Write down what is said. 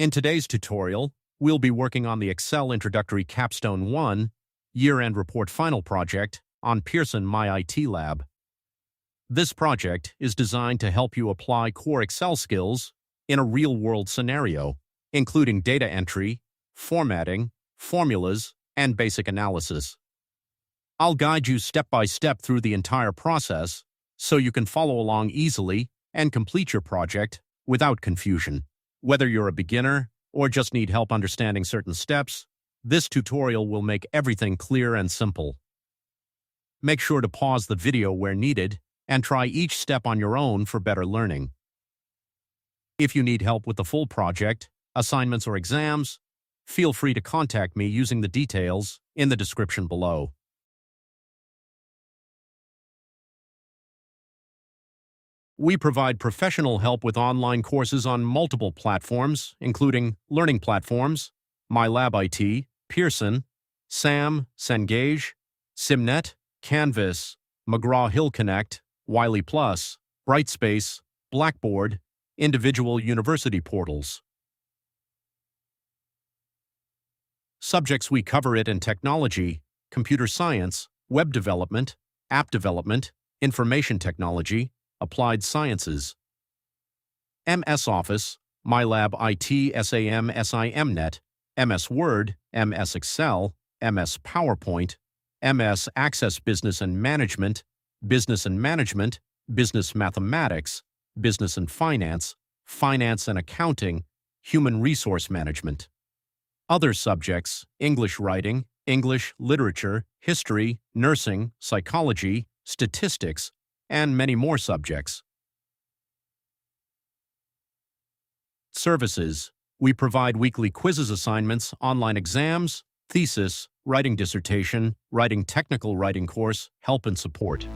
In today's tutorial, we'll be working on the Excel Introductory Capstone1 Year-End Report Final project on Pearson MyITLab. This project is designed to help you apply core Excel skills in a real-world scenario, including data entry, formatting, formulas, and basic analysis. I'll guide you step-by-step through the entire process so you can follow along easily and complete your project without confusion. Whether you're a beginner or just need help understanding certain steps, this tutorial will make everything clear and simple. Make sure to pause the video where needed and try each step on your own for better learning. If you need help with the full project, assignments or exams, feel free to contact me using the details in the description below. We provide professional help with online courses on multiple platforms, including learning platforms, MyLab IT, Pearson, SAM, Cengage, Simnet, Canvas, McGraw-Hill Connect, Wiley+, Brightspace, Blackboard, individual university portals. Subjects we cover it in technology, computer science, web development, app development, information technology, applied sciences. MS Office, MyLab IT, SAM, SIMnet, MS Word, MS Excel, MS PowerPoint, MS Access Business and Management, Business and Management, Business Mathematics, Business and Finance, Finance and Accounting, Human Resource Management. Other subjects: English Writing, English Literature, History, Nursing, Psychology, Statistics, and many more subjects. Services: we provide weekly quizzes, assignments, online exams, thesis, writing dissertation, writing technical writing course, help and support.